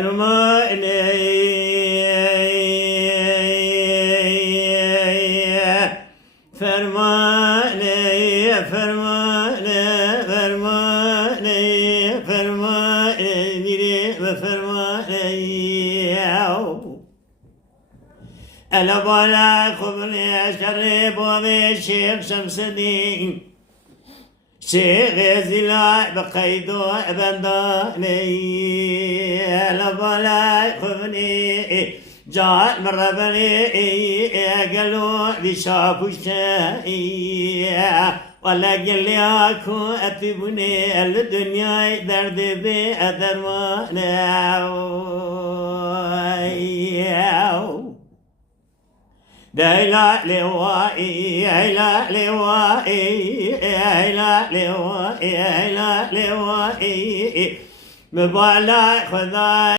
فرماني فرماني فرماني فرماني فرماني بيري فرماني ألا بلا خبرني شرب وبشيخ شمس الدين شيخ زلا بقيدو بنداني ألا بلا خبرني جاء مرة بني قالوا بشاف الشاي ولا قال لي اكو اتبني الدنيا درد بأدرمانا دايلا لوائي هيلا لوائي هيلا لوائي هيلا لوائي مبالا خذا